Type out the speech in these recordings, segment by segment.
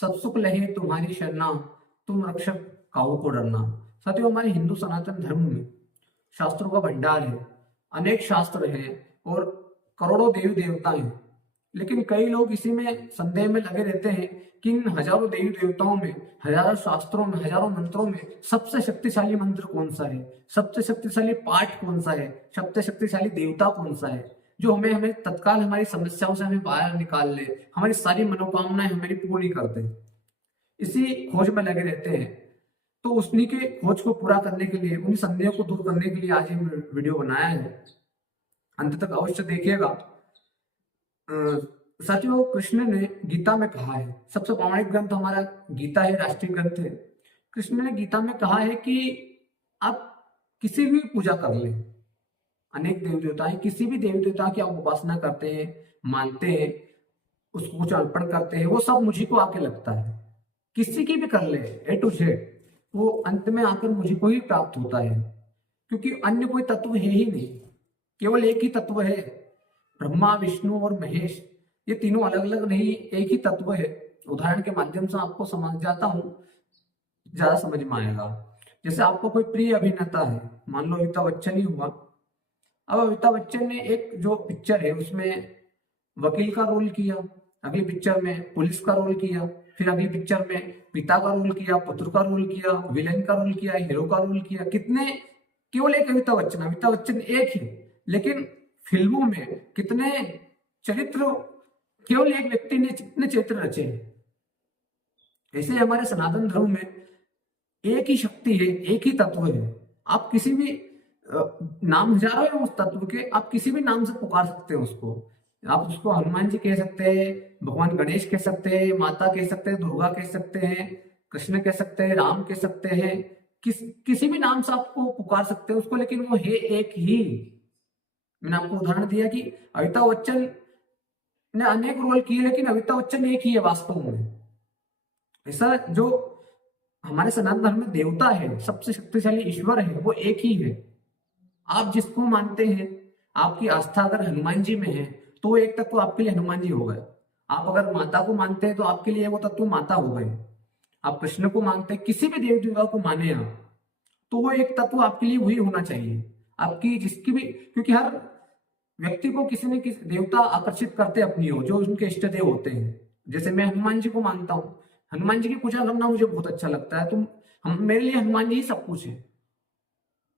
सब सुख लहे तुम्हारी शरणा, तुम रक्षक काहू को डरना। साथियों, हमारे हिंदू सनातन धर्म में शास्त्रों का भंडार है। अनेक शास्त्र हैं और करोड़ों देवी देवता हैं। लेकिन कई लोग इसी में संदेह में लगे रहते हैं कि इन हजारों देवी देवताओं में, हजारों शास्त्रों में, हजारों मंत्रों में सबसे शक्तिशाली मंत्र कौन सा है, सबसे शक्तिशाली पाठ कौन सा है, सबसे शक्तिशाली देवता कौन सा है, जो हमें हमें तत्काल हमारी समस्याओं से हमें बाहर निकाल ले, हमारी सारी मनोकामनाएं हमारी पूरी कर दे। इसी खोज में लगे रहते हैं। तो उन्हीं के खोज को पूरा करने के लिए, उन संदेहों को दूर करने के लिए आज ये वीडियो बनाया है। अंत तक अवश्य देखिएगा। साथियों, कृष्ण ने गीता में कहा है, सबसे प्रामाणिक ग्रंथ हमारा गीता है, राष्ट्रीय ग्रंथ है। कृष्ण ने गीता में कहा है कि आप किसी भी पूजा कर ले, अनेक देवी देवता है, किसी भी देवी देवता की आप उपासना करते हैं, मानते हैं, उसको कुछ अर्पण करते हैं, वो सब मुझी को आके लगता है। किसी की भी कर ले, ए टू जेड, वो अंत में आकर मुझी को ही प्राप्त होता है। क्योंकि अन्य कोई तत्व है ही नहीं, केवल एक ही तत्व है। ब्रह्मा, विष्णु और महेश, ये तीनों अलग अलग नहीं, एक ही तत्व है। उदाहरण के माध्यम से आपको समझ जाता हूं, ज्यादा समझ में आएगा। जैसे आपको कोई प्रिय अभिनेता है, मान लो अमिताभ बच्चन ही हुआ। अब अमिताभ बच्चन ने एक जो पिक्चर है उसमें वकील का रोल किया, अगली पिक्चर में पुलिस का रोल किया, फिर अगली पिक्चर में पिता का रोल किया, पुत्र का रोल किया, विलेन का रोल किया, हीरो का रोल किया। कितने, केवल एक अमिताभ बच्चन एक ही, लेकिन फिल्मों में कितने चरित्र, केवल एक व्यक्ति ने कितने चरित्र रचे हैं। ऐसे हमारे सनातन धर्म में एक ही शक्ति है, एक ही तत्व है। आप किसी भी नाम हजारों है उस तत्व के, आप किसी भी नाम से पुकार सकते हैं उसको। आप उसको हनुमान जी कह सकते हैं, भगवान गणेश कह सकते हैं, माता कह सकते हैं, दुर्गा कह सकते हैं, कृष्ण कह सकते हैं, राम कह सकते हैं, किसी भी नाम से आपको पुकार सकते हैं उसको, लेकिन वो है एक ही। मैंने आपको उदाहरण दिया कि अमिताभ बच्चन ने अनेक रोल किए, लेकिन अमिताभ बच्चन एक ही है वास्तव में। ऐसा जो हमारे सनातन धर्म में देवता है, सबसे शक्तिशाली ईश्वर है, वो एक ही है। आप जिसको मानते हैं, आपकी आस्था अगर हनुमान जी में है तो एक तत्व आपके लिए हनुमान जी हो गए। आप अगर माता को मानते हैं तो आपके लिए वो तत्व माता हो गए। आप कृष्ण को मानते हैं, किसी भी देवी देवता को माने आप, तो वो एक तत्व आपके लिए वही होना चाहिए। आपकी जिसकी भी, क्योंकि हर व्यक्ति को किसी न किसी देवता आकर्षित करते अपनी ओर, जो उनके इष्ट देव होते हैं। जैसे मैं हनुमान जी को मानता हूँ, हनुमान जी की पूजा करना मुझे बहुत अच्छा लगता है। मेरे लिए हनुमान जी ही सब कुछ है।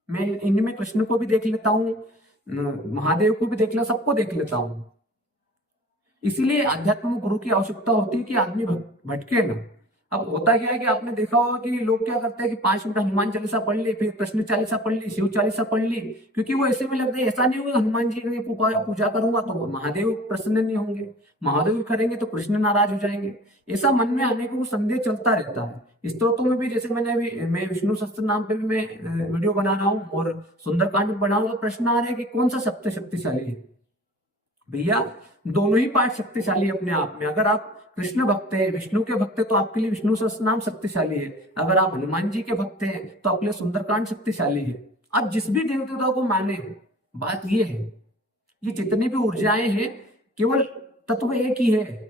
मैं इनमें कृष्ण को भी देख लेता हूँ, महादेव को भी देख लेता, सबको देख लेता हूँ। इसीलिए आध्यात्म गुरु की आवश्यकता होती है कि आदमी भटके ना। अब होता क्या है कि आपने देखा होगा कि लोग क्या करते हैं कि 5 मिनट हनुमान चालीसा पढ़ ली, फिर कृष्ण चालीसा पढ़ ली, शिव चालीसा पढ़ ली, क्योंकि वो ऐसे में लगता है ऐसा नहीं होगा हनुमान जी की पूजा करूंगा तो महादेव प्रसन्न नहीं होंगे, महादेव करेंगे तो कृष्ण नाराज हो जाएंगे। ऐसा मन में आने को संदेह चलता रहता है। स्तोत्रों में भी, जैसे मैं विष्णु सहस्त्र नाम पे भी मैं वीडियो बना रहा हूँ और सुंदरकांड बना रहा हूँ, तो प्रश्न आ रहा है कि कौन सा सबसे शक्तिशाली है। भैया, दोनों ही पाठ शक्तिशाली अपने आप में। अगर आप कृष्ण भक्त है, विष्णु के भक्त है, तो आपके लिए विष्णु सहस्त्र नाम शक्तिशाली है। अगर आप हनुमान जी के भक्त हैं तो आपके लिए सुंदरकांड शक्तिशाली है। आप जिस भी देव देवता को माने, बात ये है, ये जितनी भी ऊर्जाएं हैं केवल तत्व एक ही है।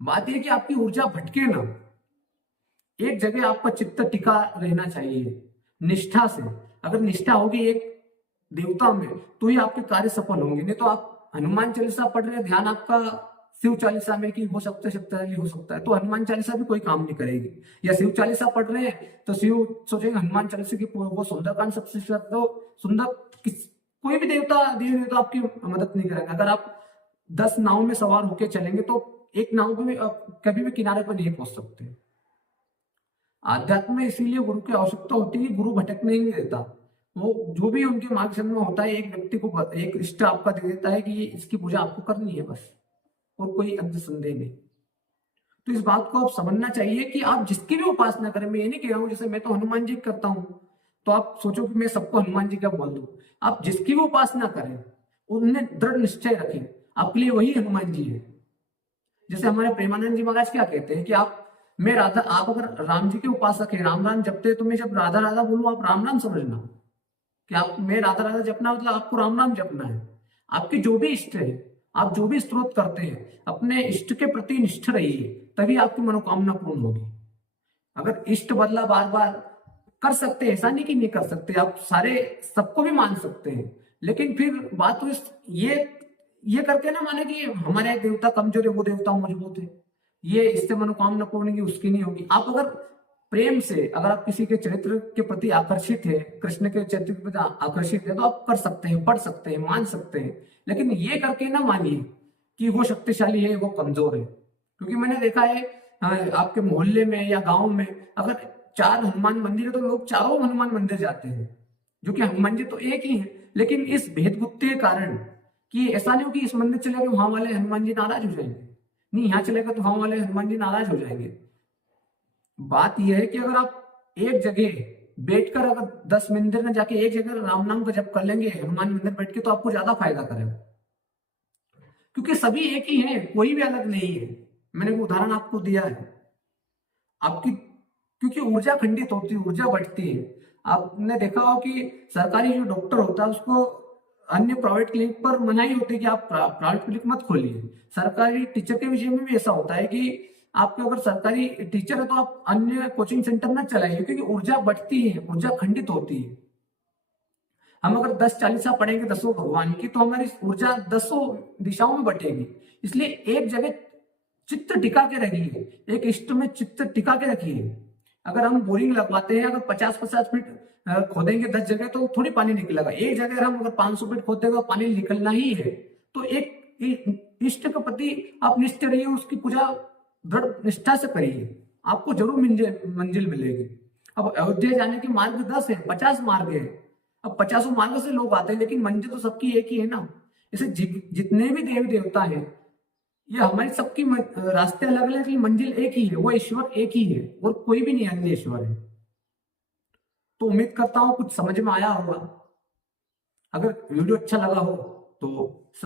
बात यह कि आपकी ऊर्जा भटके ना, एक जगह आपका चित्त टिका रहना चाहिए निष्ठा से। अगर निष्ठा होगी एक देवता में तो ही आपके कार्य सफल होंगे। नहीं तो आप हनुमान चालीसा पढ़ रहे हैं, ध्यान आपका शिव चालीसा में कि हो सकता है शक्तिशाली हो सकता है, तो हनुमान चालीसा भी कोई काम नहीं करेगी। या शिव चालीसा पढ़ रहे हैं तो शिव सोचेंगे हनुमान चालीसा की वो सुंदरकांड सबसे, तो कोई भी देवता देवी देवता आपकी मदद नहीं करेगा। अगर आप 10 नाव में सवार होकर चलेंगे तो एक नाव पे भी कभी भी किनारे पर नहीं पहुंच सकते। आध्यात्म में इसीलिए गुरु की आवश्यकता होती है। गुरु भटकने नहीं देता, वो जो भी उनके मार्गदर्शन में होता है, एक व्यक्ति को एक इष्ट आपका दे देता है कि इसकी पूजा आपको करनी है बस, और कोई अंध संदेह नहीं। तो इस बात को आप समझना चाहिए कि आप जिसकी भी उपासना करें, मैं ये नहीं कह रहा हूं जैसे मैं तो हनुमान जी करता हूं तो आप सोचो कि मैं सबको हनुमान जी का बोल दूं। आप जिसकी भी उपासना करें उनमें दृढ़ निश्चय रखें, आपके लिए वही हनुमान जी है। जैसे हमारे प्रेमानंद जी महाराज क्या कहते हैं कि आप अगर राम जी के उपासक है, राम राम जपते हैं, तो मैं जब राधा राधा बोलूं आप राम राम समझना कि मैं राधा राधा जपना मतलब आपको राम राम जपना है। आपकी जो भी इष्ट है आप जो भी स्तोत्र करते हैं अपने इष्ट के प्रति निष्ठ रहिए, तभी आपकी मनोकामना पूर्ण होगी। अगर इष्ट बदला बार बार कर सकते हैं, ऐसा नहीं कि नहीं कर सकते, आप सारे सबको भी मान सकते हैं, लेकिन फिर बात तो ये करके ना माने कि हमारे देवता कमजोर है, वो देवता मजबूत है, ये इससे मनोकामना पूर्ण होगी उसकी नहीं होगी। आप अगर प्रेम से, अगर आप किसी के चरित्र के प्रति आकर्षित है, कृष्ण के चरित्र के प्रति आकर्षित है, तो आप कर सकते हैं, पढ़ सकते हैं, मान सकते हैं, लेकिन ये करके ना मानिए कि वो शक्तिशाली है, वो कमजोर है। क्योंकि मैंने देखा है आपके मोहल्ले में या गांव में अगर 4 हनुमान मंदिर है तो लोग चारों हनुमान मंदिर जाते हैं, जो कि हनुमान जी तो एक ही है, लेकिन इस भेद बुद्धि के कारण कि ऐसा नहीं हो कि इस मंदिर चले गए वहां वाले हनुमान जी नाराज हो जाएंगे, नहीं यहाँ चले गए तो वहां वाले हनुमान जी नाराज हो जाएंगे। बात यह है कि अगर आप एक जगह बैठकर अगर 10 मंदिर में जाके एक जगह राम नाम का जप कर लेंगे हनुमान मंदिर बैठ के, तो आपको ज्यादा फायदा करेगा, क्योंकि सभी एक ही हैं, कोई भी अलग नहीं है। मैंने वो उदाहरण आपको दिया है आपकी, क्योंकि ऊर्जा खंडित होती है, ऊर्जा बढ़ती है। आपने देखा हो कि सरकारी जो डॉक्टर होता है उसको अन्य प्राइवेट क्लिनिक पर मनाही होती है कि आप प्राइवेट क्लिनिक मत खोलिए। सरकारी टीचर के विषय में भी ऐसा होता है कि आपके अगर सरकारी टीचर है तो आप अन्य कोचिंग सेंटर न चलाइए, क्योंकि ऊर्जा बढ़ती है, ऊर्जा खंडित होती है। हम अगर 10-40 पढ़ेंगे 10 भगवान की, तो हमारी ऊर्जा 10 दिशाओं में बटेगी। इसलिए एक जगह चित्त टिका के रखिए, एक इष्ट में चित्त टिका के रखिए। अगर हम बोरिंग लगवाते हैं, अगर 50-50 फीट खोदेंगे 10 जगह तो थोड़ी पानी निकलेगा, एक जगह हम अगर 500 फीट खोदेंगे पानी निकलना ही है। तो एक इष्ट के प्रति आप निष्ठ रहिए, उसकी पूजा दृढ़ निष्ठा से करिए, आपको जरूर मंजिल मिलेगी। अब अयोध्या जाने के मार्ग 10 है, 50 मार्ग है, अब 50 मार्ग से लोग आते हैं, लेकिन मंजिल तो सबकी एक ही है ना। इसे जितने भी देवी देवता है, ये हमारी सबकी रास्ते अलग अलग, मंजिल एक ही है, वो ईश्वर एक ही है और कोई भी नहीं अन्य ईश्वर है। तो उम्मीद करता हूं कुछ समझ में आया होगा। अगर वीडियो अच्छा लगा हो तो